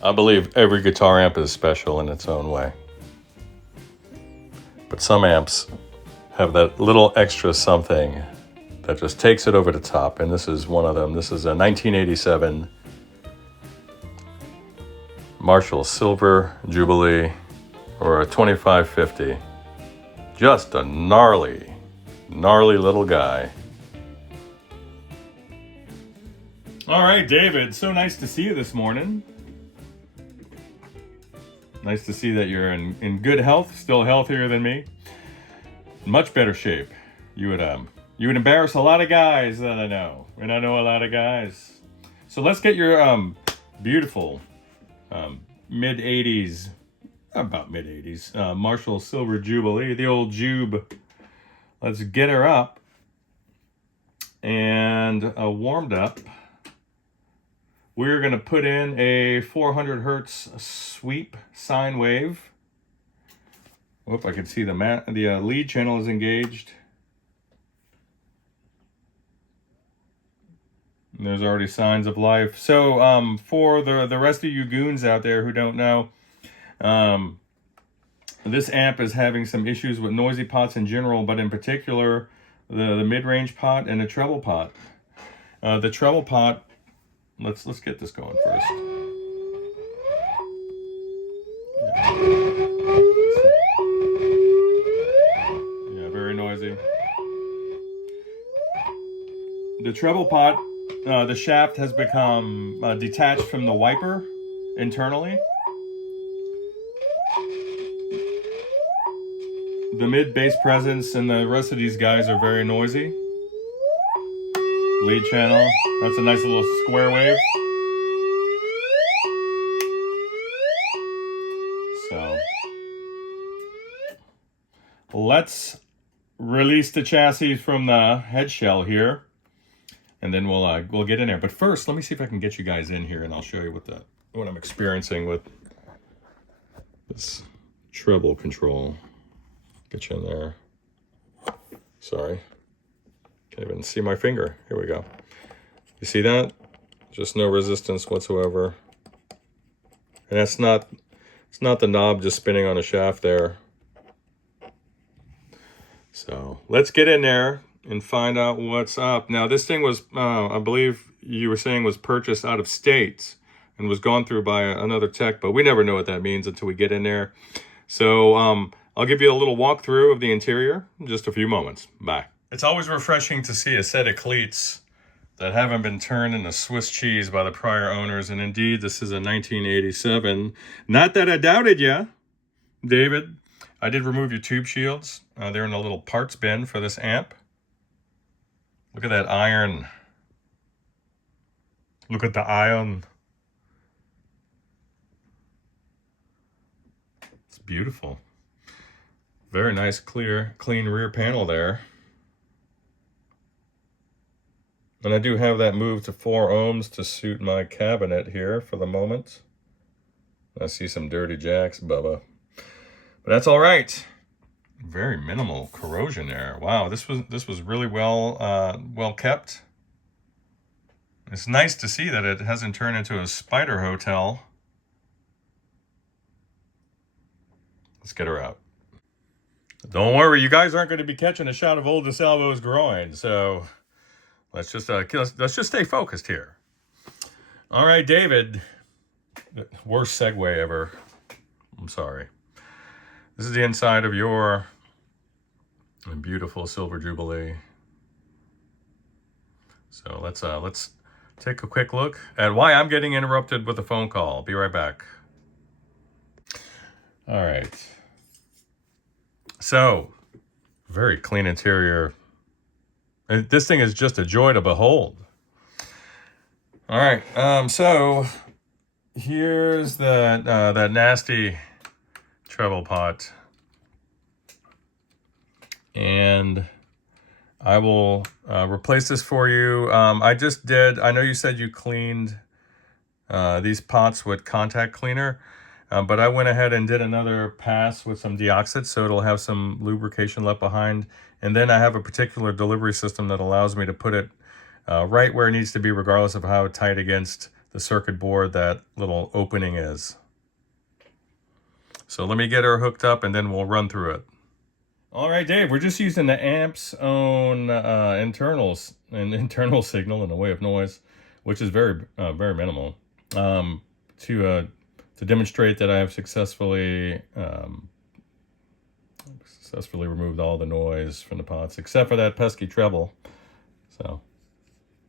I believe every guitar amp is special in its own way. But some amps have that little extra something that just takes it over the top, and this is one of them. This is a 1987 Marshall Silver Jubilee, or a 2550. Just a gnarly little guy. All right, David, so nice to see you this morning. Nice to see that you're in good health, still healthier than me. Much better shape. You would embarrass a lot of guys that I know, and I know a lot of guys. So let's get your beautiful mid-80s, about mid-80s, Marshall Silver Jubilee, the old Jube. Let's get her up and warmed up. We're going to put in a 400 hertz sweep sine wave. Whoop, I can see the lead channel is engaged. And there's already signs of life. So for the rest of you goons out there who don't know, this amp is having some issues with noisy pots in general, but in particular the mid-range pot and the treble pot. The treble pot, let's get this going first. Yeah, very noisy. The treble pot, the shaft has become detached from the wiper internally. The mid bass presence and the rest of these guys are very noisy. Lead channel, that's a nice little square wave. So let's release the chassis from the head shell here, and then we'll get in there. But first, let me see if I can get you guys in here, and I'll show you what I'm experiencing with this treble control. Get you in there. Sorry. Can't even see my finger. Here we go. You see that? Just no resistance whatsoever. And it's not the knob just spinning on a shaft there. So let's get in there and find out what's up. Now this thing was, I believe you were saying, was purchased out of state and was gone through by another tech, but we never know what that means until we get in there. So I'll give you a little walkthrough of the interior in just a few moments. Bye. It's always refreshing to see a set of cleats that haven't been turned into Swiss cheese by the prior owners. And indeed, this is a 1987. Not that I doubted you, David. I did remove your tube shields. They're in a little parts bin for this amp. Look at that iron. Look at the iron. It's beautiful. Very nice, clean rear panel there. And I do have that moved to 4 ohms to suit my cabinet here for the moment. I see some dirty jacks, Bubba. But that's all right. Very minimal corrosion there. Wow, this was really well kept. It's nice to see that it hasn't turned into a spider hotel. Let's get her out. Don't worry, you guys aren't going to be catching a shot of old DeSalvo's groin, so let's just stay focused here. All right, David. Worst segue ever. I'm sorry. This is the inside of your beautiful Silver Jubilee. So let's take a quick look at why I'm getting interrupted with a phone call. Be right back. All right. So, very clean interior. This thing is just a joy to behold. All right, so here's that nasty treble pot, and I will replace this for you. I know you said you cleaned these pots with contact cleaner. But I went ahead and did another pass with some deoxit, so it'll have some lubrication left behind. And then I have a particular delivery system that allows me to put it right where it needs to be, regardless of how tight against the circuit board that little opening is. So let me get her hooked up and then we'll run through it. All right, Dave, we're just using the amp's own internal signal in the way of noise, which is very minimal, to demonstrate that I have successfully removed all the noise from the pots, except for that pesky treble. So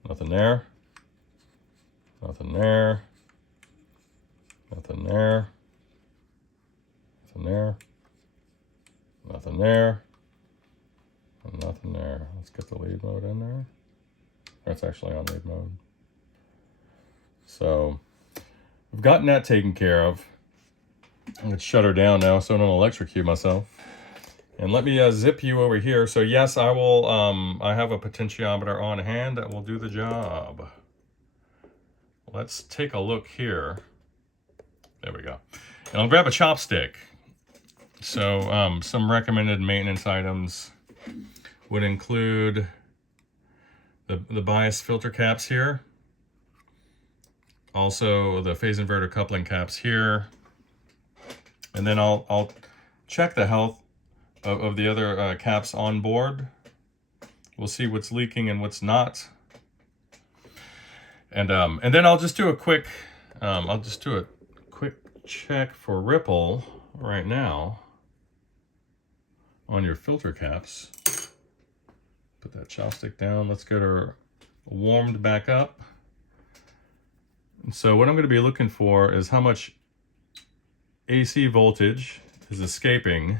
nothing there, nothing there, nothing there, nothing there, nothing there, and nothing there. Let's get the lead mode in there. That's actually on lead mode. So I've gotten that taken care of. I'm gonna shut her down now so I don't electrocute myself. And let me zip you over here. So yes, I will. I have a potentiometer on hand that will do the job. Let's take a look here. There we go. And I'll grab a chopstick. So some recommended maintenance items would include the bias filter caps here. Also the phase inverter coupling caps here. And then I'll check the health of the other caps on board. We'll see what's leaking and what's not. And then I'll just do a quick check for ripple right now on your filter caps. Put that chopstick down. Let's get her warmed back up. And so what I'm going to be looking for is how much AC voltage is escaping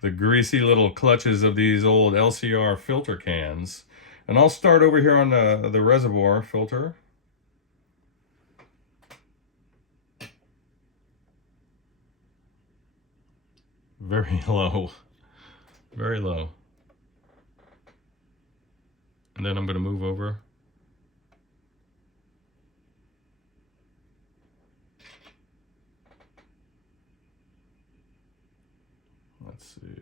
the greasy little clutches of these old LCR filter cans. And I'll start over here on the reservoir filter. Very low, very low. And then I'm going to move over. Let's see,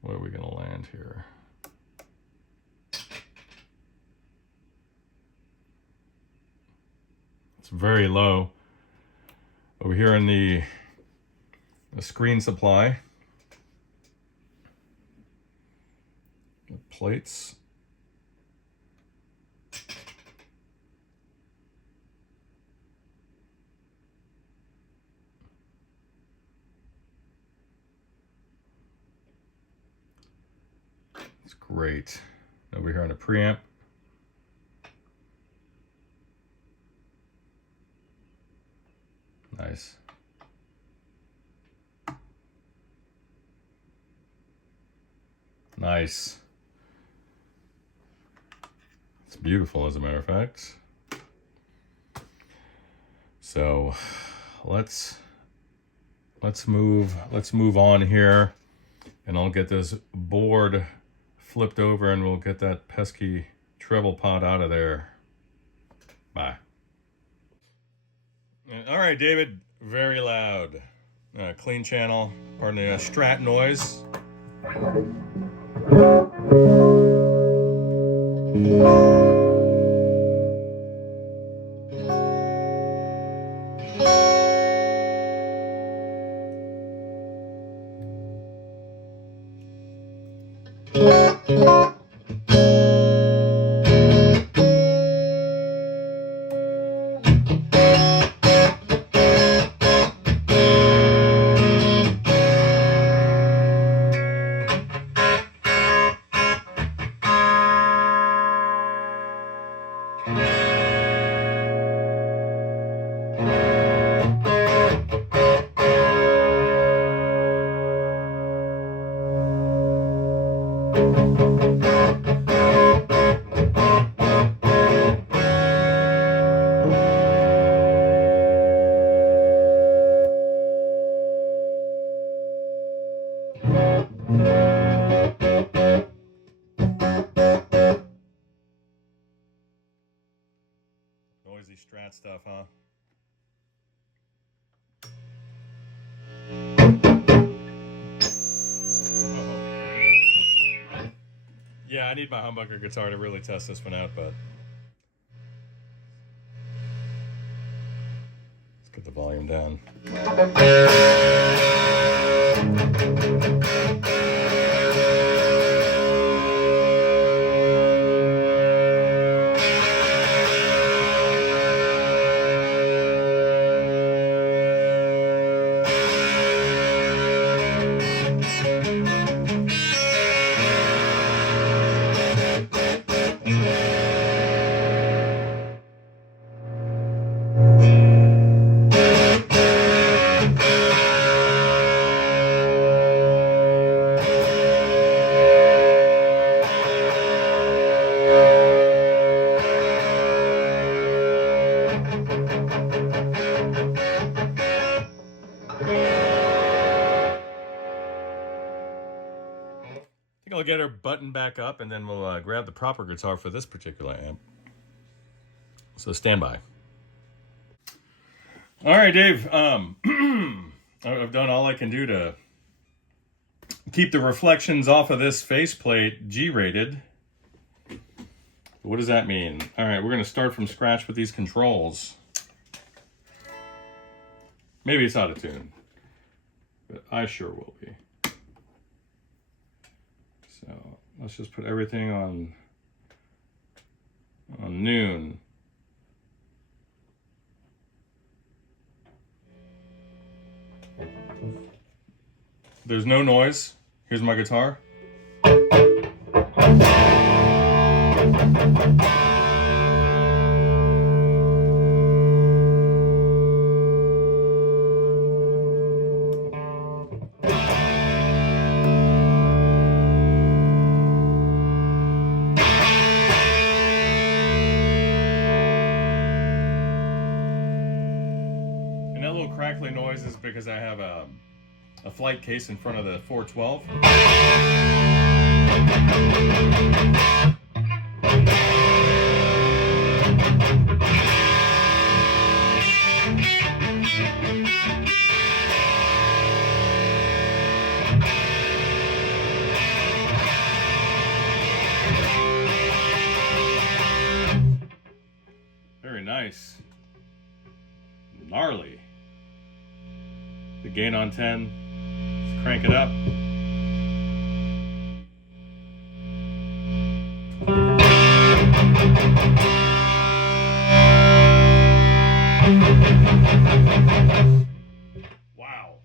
where are we going to land here? It's very low. Over here in the screen supply, the plates. It's great. Over here on the preamp. Nice. Nice. It's beautiful, as a matter of fact. So let's move on here, and I'll get this board flipped over and we'll get that pesky treble pot out of there. Bye. All right, David, very loud. Clean channel, pardon the strat noise. Noisy strat stuff, huh? Yeah, I need my humbucker guitar to really test this one out, but Get the volume down. I'll get her button back up and then we'll grab the proper guitar for this particular amp. So stand by. All right, Dave. I've done all I can do to keep the reflections off of this faceplate G-rated. What does that mean? All right, we're going to start from scratch with these controls. Maybe it's out of tune, but I sure will be. So let's just put everything on noon. There's no noise. Here's my guitar. Crackly noise is because I have a flight case in front of the 412. Very nice. Gnarly. The gain on 10. Let's crank it up. Wow.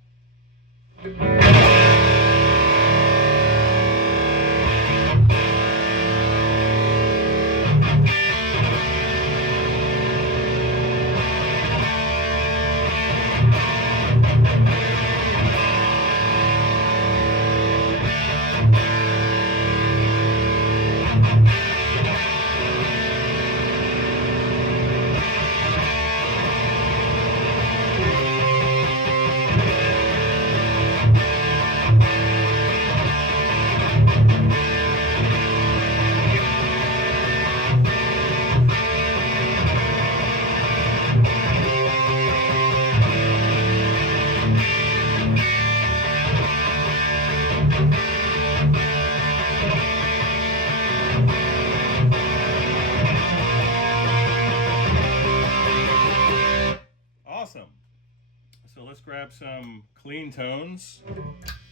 Grab some clean tones,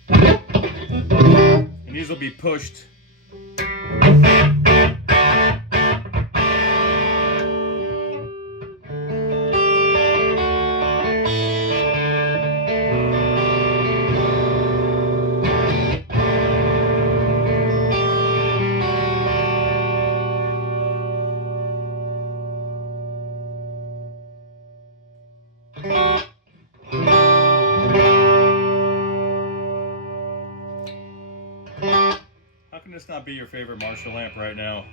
and these will be pushed. How can this not be your favorite Marshall amp right now?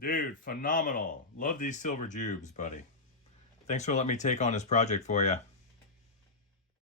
Dude, phenomenal. Love these silver jubes, buddy. Thanks for letting me take on this project for you.